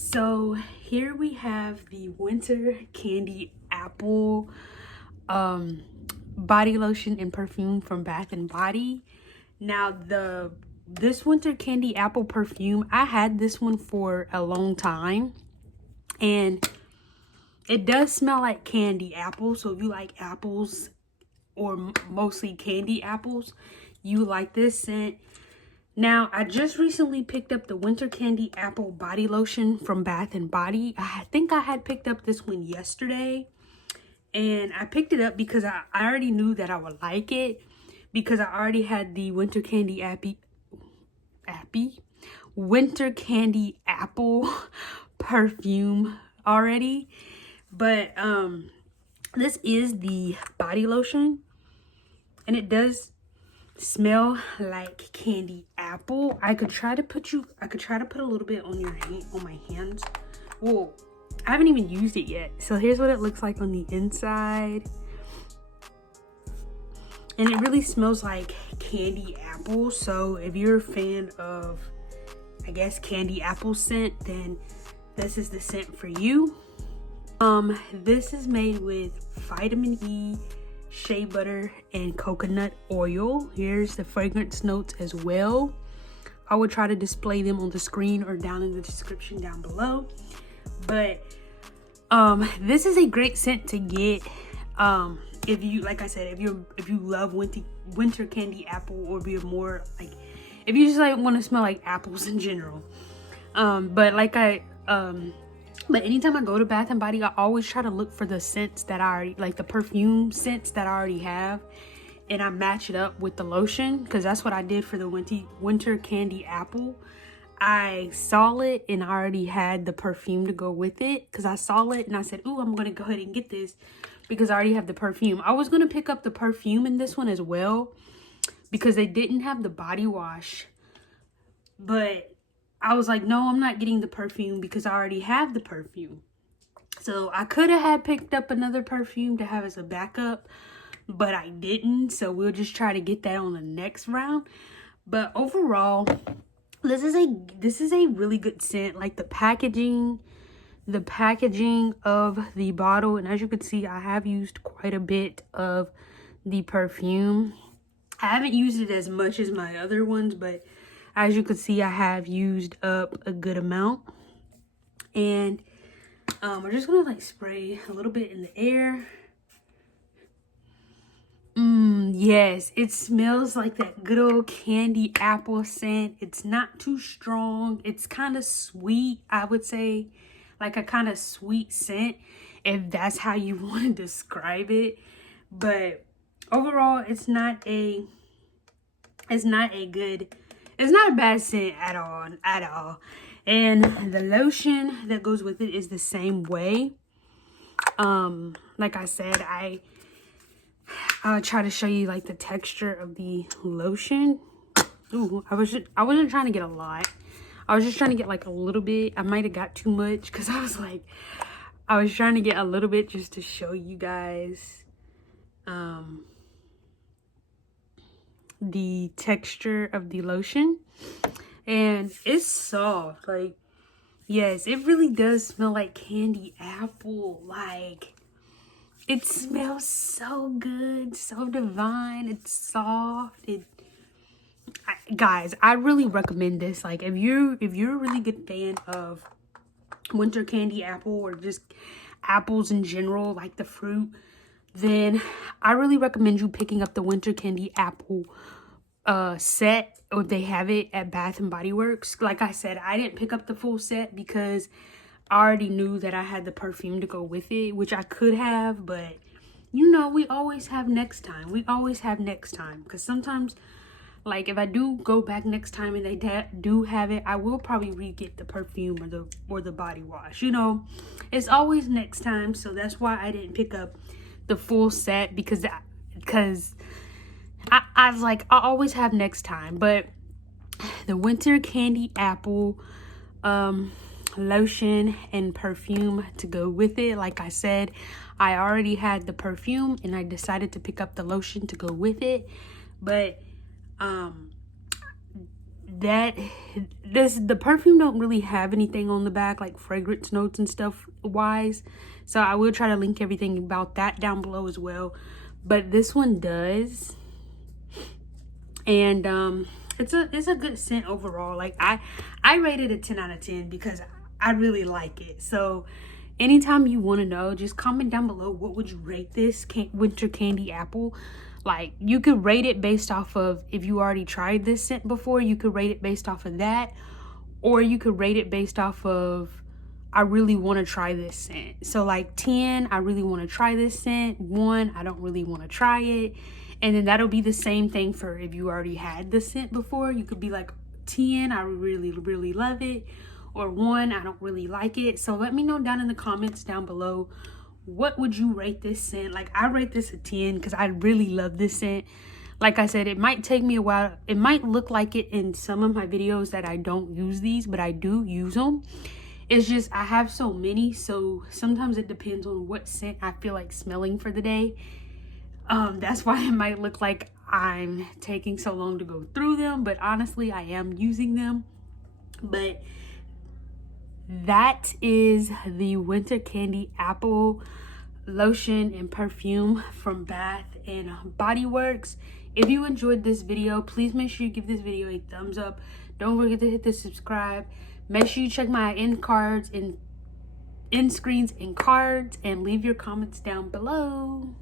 So here we have the winter candy apple body lotion and perfume from Bath and Body. Now this winter candy apple perfume, I had this one for a long time and it does smell like candy apples. So if you like apples or mostly candy apples, you like this scent. Now, I just recently picked up the Winter Candy Apple Body Lotion from Bath and Body. I think I had picked up this one yesterday. And I picked it up because I already knew that I would like it. Because I already had the Winter Candy Winter Candy Apple perfume already. But this is the body lotion. And it does smell like candy apple. I could try to put a little bit on my hands. Well, I haven't even used it yet. So here's what it looks like on the inside. And it really smells like candy apple. So if you're a fan of, I guess, candy apple scent, then this is the scent for you. This is made with vitamin E, shea butter, and coconut oil. Here's the fragrance notes as well. I will try to display them on the screen or down in the description down below. But this is a great scent to get if you, like I said, if you love winter candy apple, or if you're more like, if you just like want to smell like apples in general. But anytime I go to Bath and Body, I always try to look for the scents that I already, like the perfume scents that I already have. And I match it up with the lotion, because that's what I did for the winter candy apple. I saw it and I already had the perfume to go with it. Because I saw it and I said, ooh, I'm going to go ahead and get this because I already have the perfume. I was going to pick up the perfume in this one as well, because they didn't have the body wash. But I was like, no, I'm not getting the perfume because I already have the perfume. So I could have had picked up another perfume to have as a backup, but I didn't. So we'll just try to get that on the next round. But overall, this is a really good scent. Like the packaging of the bottle, and as you can see, I have used quite a bit of the perfume. I haven't used it as much as my other ones, but as you can see, I have used up a good amount. And we're just gonna like spray a little bit in the air. Yes, it smells like that good old candy apple scent. It's not too strong. It's kind of sweet, I would say. Like a kind of sweet scent, if that's how you want to describe it. But overall, it's not a bad scent at all. And the lotion that goes with it is the same way. Like I said, I'll try to show you like the texture of the lotion. Ooh, I wasn't trying to get a lot. I was just trying to get like a little bit. I might have got too much because I was trying to get a little bit just to show you guys the texture of the lotion. And it's soft. Like, yes, it really does smell like candy apple. Like, it smells so good, so divine. It's soft. Guys, I really recommend this. Like, if you're a really good fan of winter candy apple, or just apples in general, like the fruit, then I really recommend you picking up the winter candy apple set, or if they have it at Bath and Body Works. Like I said, I didn't pick up the full set because I already knew that I had the perfume to go with it, which I could have, but you know, we always have next time. Because sometimes, like, if I do go back next time and they do have it, I will probably re-get the perfume or the body wash. You know, it's always next time. So that's why I didn't pick up the full set, because I was like, I always have next time. But the winter candy apple lotion and perfume to go with it, like I said, I already had the perfume and I decided to pick up the lotion to go with it. But the perfume don't really have anything on the back like fragrance notes and stuff wise, so I will try to link everything about that down below as well, but this one does. And it's a good scent overall. Like I rated it 10 out of 10 because I really like it. So anytime you want to know, just comment down below, what would you rate this winter candy apple? Like, you could rate it based off of, if you already tried this scent before, you could rate it based off of that, or you could rate it based off of, I really want to try this scent. So like 10, I really want to try this scent. 1, I don't really want to try it. And then that'll be the same thing for if you already had the scent before. You could be like 10, I really, really love it. Or 1, I don't really like it. So let me know down in the comments down below, what would you rate this scent? Like, I rate this a 10 because I really love this scent. Like I said, it might take me a while. It might look like it in some of my videos that I don't use these, but I do use them. It's just I have so many, so sometimes it depends on what scent I feel like smelling for the day. That's why it might look like I'm taking so long to go through them, but honestly, I am using them. But that is the winter candy apple lotion and perfume from Bath and Body Works. If you enjoyed this video, please make sure you give this video a thumbs up. Don't forget to hit the subscribe. Make sure you check my end screens and cards, and leave your comments down below.